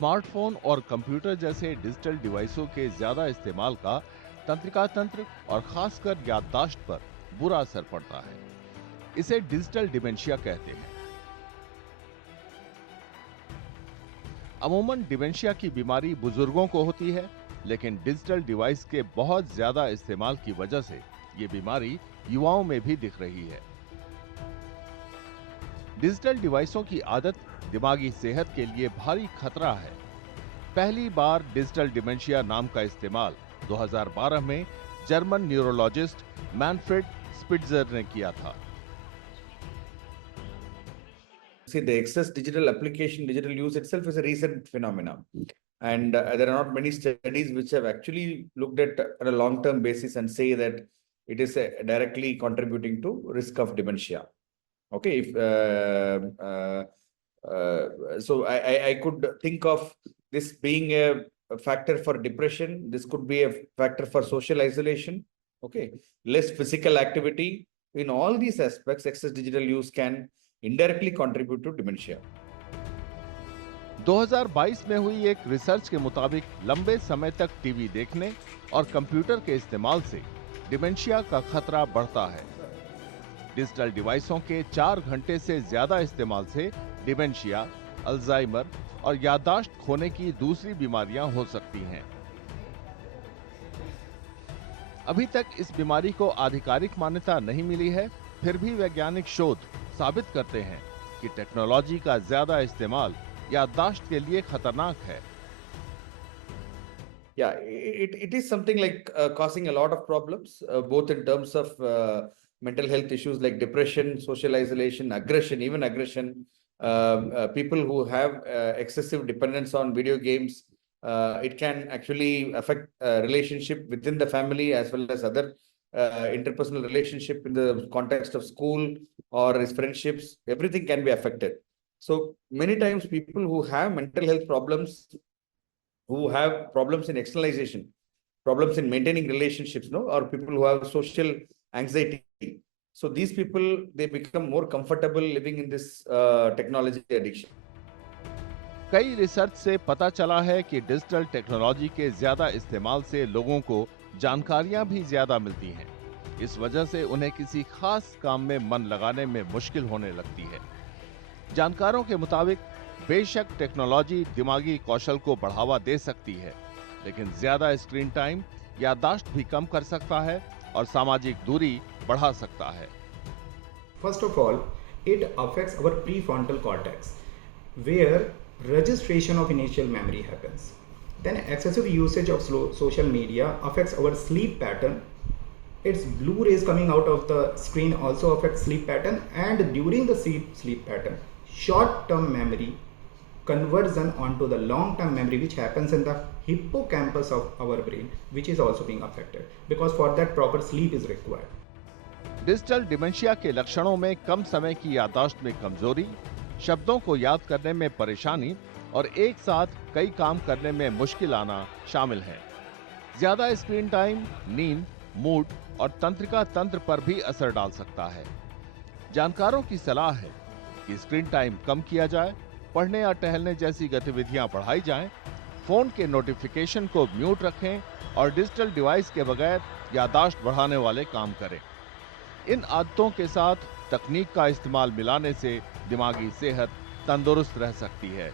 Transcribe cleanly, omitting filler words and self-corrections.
Smartphone और computer जैसे digital डिवाइसों के ज्यादा इस्तेमाल का तंत्रिका तंत्र और खासकर याददाश्त पर बुरा असर पड़ता है। इसे डिजिटल डिमेंशिया कहते हैं। अमूमन डिमेंशिया की बीमारी बुजुर्गों को होती है, लेकिन डिजिटल डिवाइस के बहुत ज्यादा इस्तेमाल की वजह से ये बीमारी युवाओं में भी दिख रही है। डिजिटल डिवाइसों की आदत दिमागी सेहत के लिए भारी खतरा है। पहली बार डिजिटल डिमेंशिया नाम का इस्तेमाल 2012 में जर्मन न्यूरोलॉजिस्ट मैनफ्रेड स्पिट्जर ने किया था। See, the excess digital application, digital use itself is a recent phenomenon. And there are not many studies which have actually looked at on a long-term basis and say that it is directly contributing to risk of dementia. Okay, so I could think of this being a factor for depression. This could be a factor for social isolation. Okay, less physical activity. In all these aspects, excess digital use can indirectly contribute to dementia. 2022 में हुई एक research के मुताबिक लंबे समय तक TV देखने और कंप्यूटर के इस्तेमाल से डिमेंशिया का खतरा बढ़ता है। डिजिटल डिवाइसों के 4 घंटे से ज्यादा इस्तेमाल से डिमेंशिया, अल्जाइमर और याददाश्त खोने की दूसरी बीमारियां हो सकती हैं। अभी तक इस बीमारी को आधिकारिक मान्यता नहीं मिली है, फिर भी वैज्ञानिक शोध साबित करते हैं कि टेक्नोलॉजी का ज्यादा इस्तेमाल याददाश्त के लिए खतरनाक है। Yeah, it is something like causing a lot of problems, both in terms of mental health issues like depression, social isolation, aggression, even aggression. People who have excessive dependence on video games, it can actually affect relationship within the family as well as other interpersonal relationship in the context of school or his friendships. Everything can be affected. So many times people who have mental health problems, who have problems in externalization, problems in maintaining relationships, no, or people who have social anxiety. So these people, they become more comfortable living in this technology addiction. कई research से पता चला है कि digital technology के ज्यादा इस्तेमाल से लोगों को जानकारियां भी ज्यादा मिलती हैं। इस वजह से उन्हें किसी खास काम में मन लगाने में मुश्किल होने लगती है। जानकारों के मुताबिक बेशक टेक्नोलॉजी दिमागी कौशल को बढ़ावा दे सकती है, लेकिन ज्यादा स्क्रीन टाइम याददाश्त भी कम कर सकता है और सामाजिक दूरी बढ़ा सकता है। First of all, it affects our prefrontal cortex, where registration of initial memory happens. Then excessive usage of social media affects our sleep pattern. Its blue rays coming out of the screen also affects sleep pattern, and during the sleep pattern, short-term memory conversion onto the long-term memory, which happens in the hippocampus of our brain, which is also being affected, because for that proper sleep is required. Digital dementia के लक्षणों में कम समय की याददाश्त में कमजोरी, शब्दों को याद करने में परेशानी और एक साथ कई काम करने में मुश्किल आना शामिल है। ज्यादा स्क्रीन टाइम नींद, मूड और तंत्रिका तंत्र पर भी असर डाल सकता है। जानकारों की सलाह है कि स्क्रीन टाइम कम किया जाए, पढ़ने या टहलने जैसी गतिविधियां बढ़ाई जाएं, फोन के नोटिफिकेशन को म्यूट रखें और डिजिटल डिवाइस के बगैर याददाश्त बढ़ाने वाले काम करें। इन आदतों के साथ तकनीक का इस्तेमाल मिलाने से दिमागी सेहत तंदुरुस्त रह सकती है।